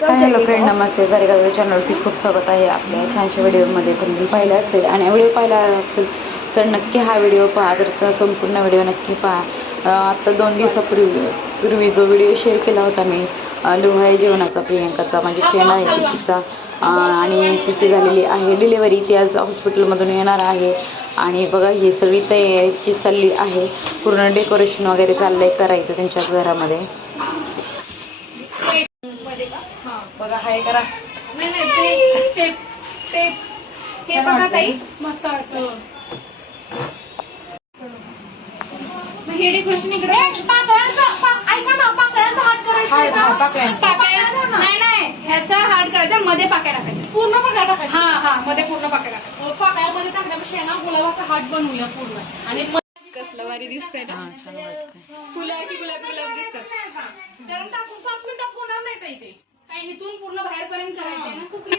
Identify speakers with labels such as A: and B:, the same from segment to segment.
A: Hello friend नमस्ते. सारिका चॅनलवरती खूप स्वागत आहे आपल्या छानशा व्हिडिओमध्ये. तुम्ही पाहिला असेल आणि व्हिडिओ पाहिला असेल तर नक्की हा व्हिडिओ पहा. तर संपूर्ण व्हिडिओ नक्की पहा. आत्ता दोन दिवसापूर्वी पूर्वी जो व्हिडिओ शेअर केला होता मी अं, डोहाळे जेवणाचा प्रियंकाचा माझी फ्रेंड आहे ती तिचा आणि तिची झालेली आहे डिलेवरी ती आज हॉस्पिटलमधून येणार आहे. आणि बघा ही सगळी तयारीची चालली आहे. पूर्ण डेकोरेशन वगैरे चाललं आहे करायचं त्यांच्या घरामध्ये. बघा हाय करा.
B: नाही नाही ते हे बघा. ताई मस्त वाटतं. हे डेकोरेशन इकडे. ऐका ना पाकळ्यांचा हात करायचा आहे
A: हात-
B: ना?
A: हा, पाकळ्यांचा.
B: पाकळ्या- नाही नाही ह्याचा हात करायचा मध्ये पाकळ्या पूर्ण पाकळ्या हा हा मध्ये पूर्ण पाकळ्या टाकायच्या. पाकळ्यामध्ये टाकण्यापेक्षा ना गुलाबाचा हात बनवूया पूर्ण. आणि कसलं भारी दिसतंय फुलं अशी गुलाबी गुलाबी दिसतात. गरम टाकून पाच मिनिटात होणार नाही ते.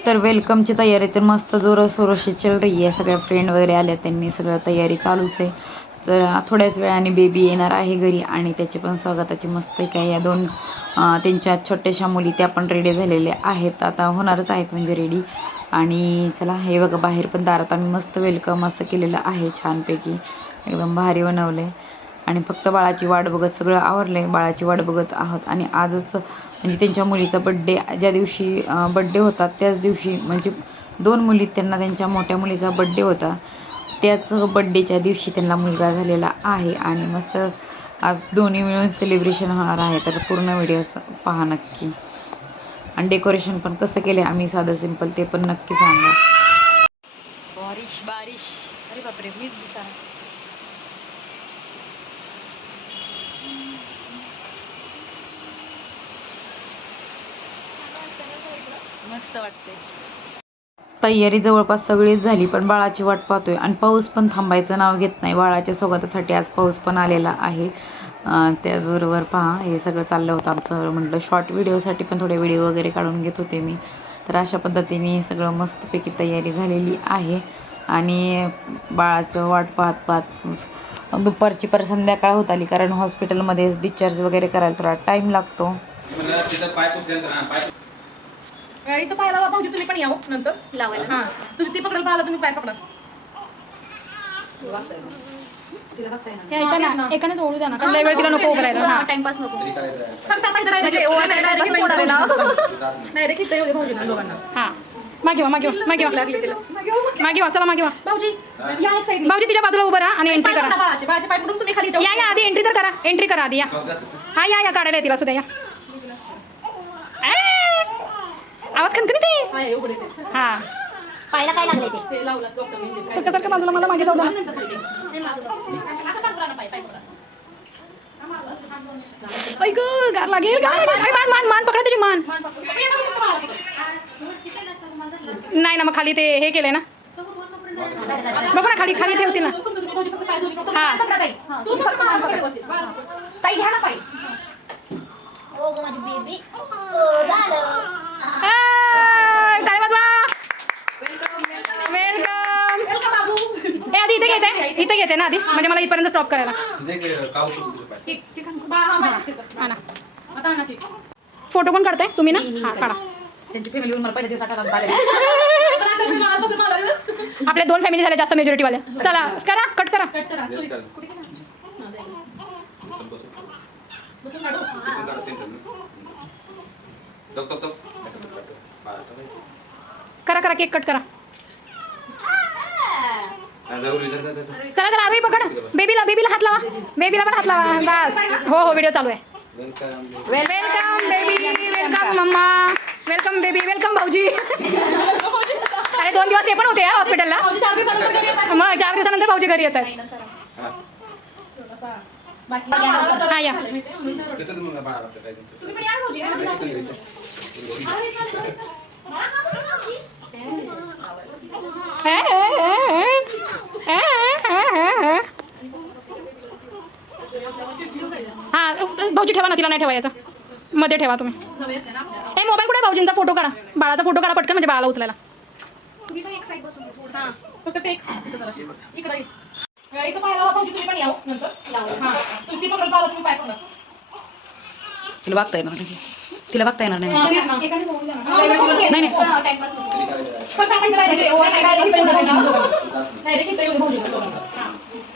A: तर वेलकमची तयारी तर मस्त जोर सोरोशी चल रही आहे. सगळ्या फ्रेंड वगैरे आल्या त्यांनी सगळं तयारी चालूच आहे. तर थोड्याच वेळाने बेबी येणार आहे घरी आणि त्याची पण स्वागताची मस्त काय या दोन त्यांच्या छोट्याशा मुली त्या पण रेडी झालेल्या आहेत. आता होणारच आहेत म्हणजे रेडी आणि चला हे बघा बाहेर पण दारात आम्ही मस्त वेलकम असं केलेलं आहे छानपैकी. एकदम भारी बनवलं आहे आणि फक्त बाळाची वाट बघत सगळं आवरलं आहे बाळाची वाट बघत आहोत. आणि आजच म्हणजे त्यांच्या मुलीचा बड्डे ज्या दिवशी बड्डे होता त्याच दिवशी म्हणजे दोन मुली त्यांना त्यांच्या मोठ्या मुलीचा बड्डे होता. त्याच बड्डेच्या दिवशी त्यांना मुलगा झालेला आहे आणि मस्त आज दोन्ही मिळून सेलिब्रेशन होणार आहे. तर पूर्ण व्हिडिओ पहा नक्की. आणि डेकोरेशन पण कसं केलं आम्ही साधं सिंपल ते पण नक्की सांगा. बारिश बारिश. अरे बापरे मीच दिसा मस्त वाटते तयारी जवळपास सगळीच झाली पण बाळाची वाट पाहतोय. आणि पाऊस पण थांबायचं नाव घेत नाही. बाळाच्या स्वागतासाठी आज पाऊस पण आलेला आहे. अं, त्याचबरोबर पहा हे सगळं चाललं होतं आमचं. म्हटलं शॉर्ट व्हिडिओसाठी पण थोडे व्हिडिओ वगैरे काढून घेत होते मी. तर अशा पद्धतीने सगळं मस्तपैकी तयारी झालेली आहे. आणि बाळाचं वाट पाहत पाहत दुपारची पर संध्याकाळ होत आली कारण हॉस्पिटलमध्ये डिस्चार्ज वगैरे करायला थोडा टाईम लागतो.
B: इथं पाय लावा भाऊजी तुम्ही पण या हो, नंतर. लावायला. हा तुम्ही ती पकडायला पाहिला तुम्ही पाय पकडा.
C: ऐका ना एकानेच ओढू द्या ना लय वेळ तिला नको करायला हा.
B: टाइमपास नको.
D: तरी काय करायचं?
B: फक्त आता इथं
C: म्हणजे
B: direct-
C: ओळख
B: direct- direct
C: time pass
B: इथं
C: होणार आहे. ना.
D: तू जात नाही.
B: direct इथं येऊ दे भाऊजींना दोघांना.
C: हा. मागे वा मागे वा मागे वा
B: लागली तिला
C: मागे वा चला मागे वा.
B: भाऊजी या एक साईड
C: भाऊजी तिच्या बाजूला उभं राहा आणि एंट्री करा.
B: बाळाचे बाळाचे पाय पकडून तुम्ही खाली जाऊ.
C: या या आधी एंट्री तर करा. एंट्री करा आधी या. हा या या काढायला तिला सुद्धा या ए! आवाज खणखणीत आहे
B: हा,
E: पाहायला काय लागले ते?
B: ते लावलं डॉक्टरने
C: सारखं सारखं बाजूला मला मागे जाऊ द्या. ऐक गार लागेल गार लागेल. ऐ, मान मान मान पकडा तुझी मान. नाही ना मग खाली ते हे केलंय ना. बघू ना खाली खाली ठेवते ना हा.
E: ताई घ्या ना पाय. ओ माझी बेबी. झालं
C: ए, टाळी वाजवा वेलकम ए आधी इथे घ्यायचंय ना आधी? म्हणजे मला इथपर्यंत स्टॉप करायला. हा. फोटो कोण काढताय? तुम्ही ना? हा काढा.
B: त्यांची फॅमिली मला पहिले दिवस आठवतात आले.
C: आपल्या दोन फॅमिली झाल्या जास्त मेजॉरिटी वाल्या. चला करा कट करा.
D: करायचं.
C: करा. करा केक कट करा. चला चला अभि पकड. बेबीला बेबीला हात लावा. बेबीला पण हात लावा. बस. हो हो व्हिडिओ चालू आहे.
D: Welcome.
C: Welcome baby welcome mama welcome baby welcome भाऊजी. अरे दोन दिवस ते पण होते हॉस्पिटलला. मग चार दिवसानंतर भाऊजी घरी येतात.
D: हा.
B: बाकी
C: हा या
D: मग बाळा आपलं काय तुमचं.
C: ए, ए, ए, ए, ए, ए, ए. हा भाऊजी ठेवा ना तिला नाही ठेवायचं. मध्ये ठेवा तुम्ही. ए मोबाईल कुठे भाऊजींचा? फोटो काढा. बाळाचा फोटो काढा पटकन म्हणजे बाळाला उचलायला.
B: हो, हा.
A: तिला बघता येणार नाही. तिला बघता येणार नाही.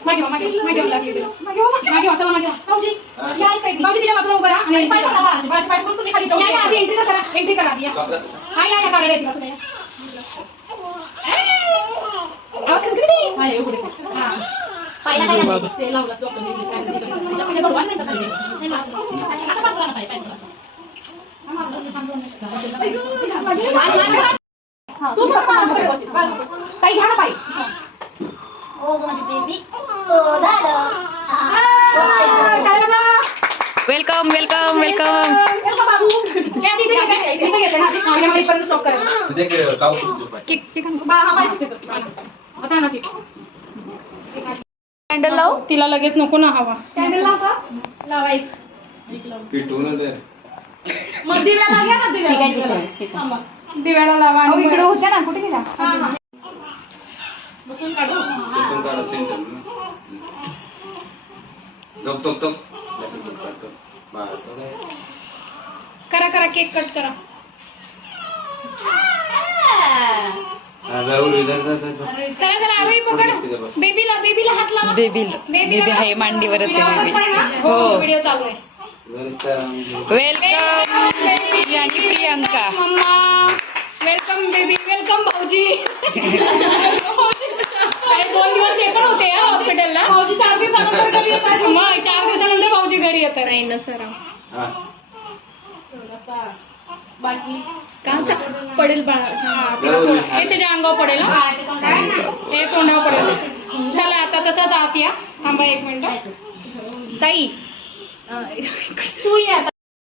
B: मागे वा, मागे, मागे वा, लागली तिला. मागे वा, मागे वा, चला मागे वा. भाऊजी, या एक side नी. भाऊजी, तिच्या बाजूला उभं राहा आणि पाय पकडा बाळाचे. पाय- पाय पकडून तुम्ही खाली जाऊ. या, या, आधी entry तर करा. Entry करा आधी, या. हा, या, या, काढायला येते बाजूला, या. आवाज कमी किती? हा, या, पुढेच आहे. हा.
E: पाहिला काय नाही.
B: ते लावलं, डोकं नाही, काय नाही, काय नाही. तिला पहिले बघू, आणि नंतर खाली. असं पकडा ना पाय, पाय पकडा. तू पण पाय पकड व्यवस्थित. पाय पकड. ताई, घ्या ना पाय.
E: बाबा?
A: Welcome welcome welcome.
C: कॅन्डल लाव तिला लगेच नको ना हवा
B: कॅन्डल लाव का? लावा एक.
D: पिटवून दे.
B: मग दिव्याला घ्या ना दिव्याला, दिव्याला. थांबा.
C: दिव्याला लावा आणि
B: इकडे. होत्या ना कुठे गेला. बसून काढू
D: तप बाळा, थोडं.
C: करा करा केक कट करा
D: हा.
C: चला चला आरोही पकड. बेबीला बेबीला हात लावा
A: बेबी बेबी आहे मांडीवरच आहे बेबी
C: हो
A: हो
C: व्हिडिओ चालू आहे
D: जरा
A: वेलकम आणि Priyanka
C: mama welcome baby welcome भाऊजी अरे दोन दिवस ते पण होते यार हॉस्पिटलला
B: भाऊजी चार दिवसानंतर घरी येतात.
C: मग चार दिवसानंतर भाऊजी घरी येतात. नाही ना सर.
D: हा.
B: थोडासा बाकी.
C: काचा पडेल बाळा.
D: उडी.
C: हे त्याच्या अंगावर पडेल हा. हे तोंडावर पडेल. चला आता तसंच आत या थांबा एक मिनिट ताई. तू ये आता.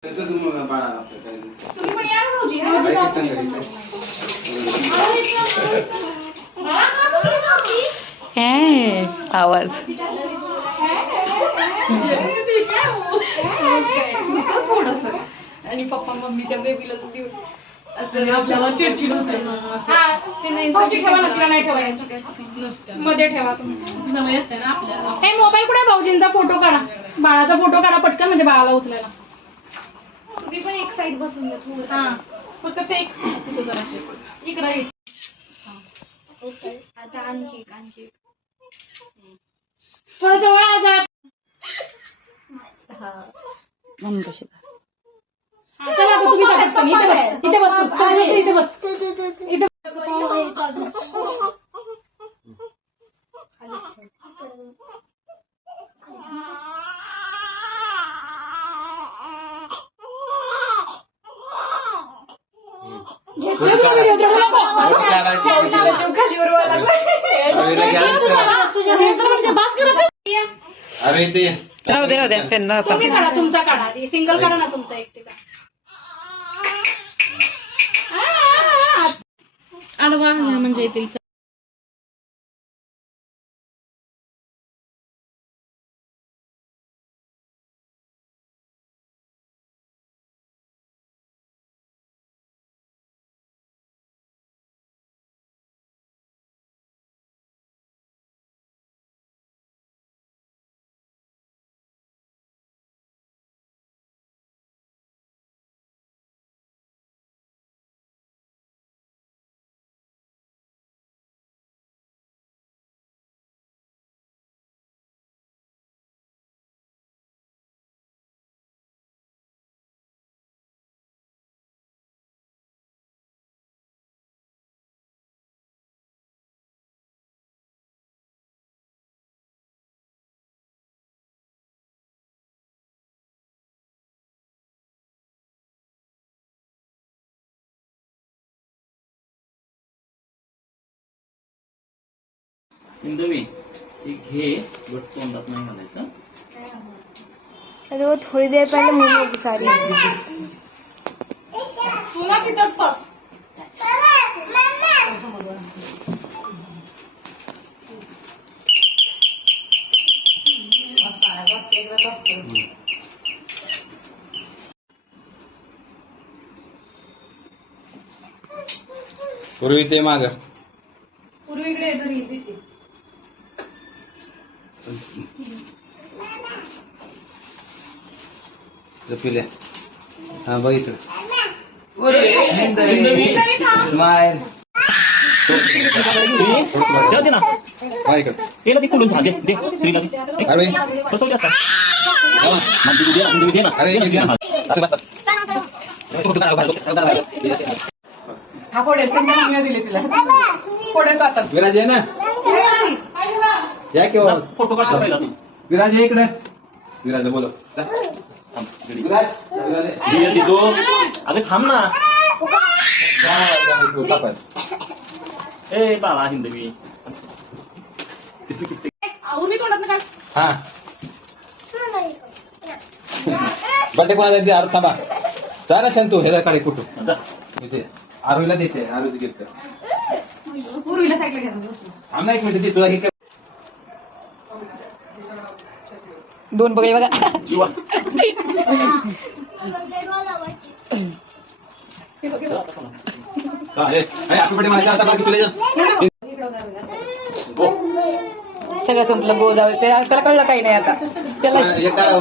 D: त्याचं तुम्हाला बाळा आपलं काय नाही.
C: तुम्ही पण या ना भाऊजी?
A: हे आवाज.
B: थोडस आणि पप्पा मम्मी त्या बेबीलाच देऊ असं आपल्याला चिडचिड होते.
C: हा ते नाही भाऊजी ठेवा ना तिला नाही ठेवायचं मध्ये ठेवा तुम्ही.
B: असते ना आपल्याला.
C: हे मोबाईल कुठे? भाऊजींचा फोटो काढा. बाळाचा फोटो काढा पटकन म्हणजे बाळाला उचलायला.
E: तुम्ही पण एक साइड बसून घ्या थोडं
C: हा
B: फक्त ते एक इकडे ये.
E: आता आणखी एक, आणखी एक.
C: थोडं जवळ आ जा.
A: म्हणून कशी
C: चला आता तुम्ही जा. पटकन. इथे बस इथे बस तू. चल, इथे बस.
D: अरे, घ्या.
C: बास. करत.
D: अरे ते
A: राहू दे राहू दे पण
C: तुम्ही काढा तुमचा काढा. सिंगल काढा ना तुमचा एकटीचा
B: आडवा म्हणजे येतील
F: इंदवी एक घे बट तोंडात नाही घालायचं.
E: अरे वो थोड़ी देर पहले मुंह में घुसा रही
B: तुला तिथंच बस
D: पूर्वी ते माग.
B: पूर्वी इकडे घरी येते
D: पिल्या हा बघितलं स्माइल
F: द्या दे ते दे दे श्रीला दे.
D: अरे.
F: बसव जास्त. दे.
D: अरे,
F: दे.
A: हा दिले तिला.
D: विराज आहे ना. या किंवा
F: फोटो काढला पहिला. तू.
D: विराज इकडे. विराज बोलो जा.
F: थांब, घरी.
D: विराज विराज.
F: अगं थांब ना.
D: जा, जा.
F: ए बाळा हिंदवी.
B: नका
D: हा. बड्डे कोणाचा दे अरे थांबा. जा ना शंतू. हे काढे कुठून?
F: जा.
D: इथे. आरोहीला देते आरोहीची गिफ्ट. थांब ना एक मिनिट दे तुला हे काय
A: दोन बगळे बघा
F: किंवा
D: हा, हे. अरे, happy birthday माझ्या आता बाकी तुला जा.
A: सगळं संपलं गो जाऊ त्याला कळलं काही नाही आता त्याला
D: हा.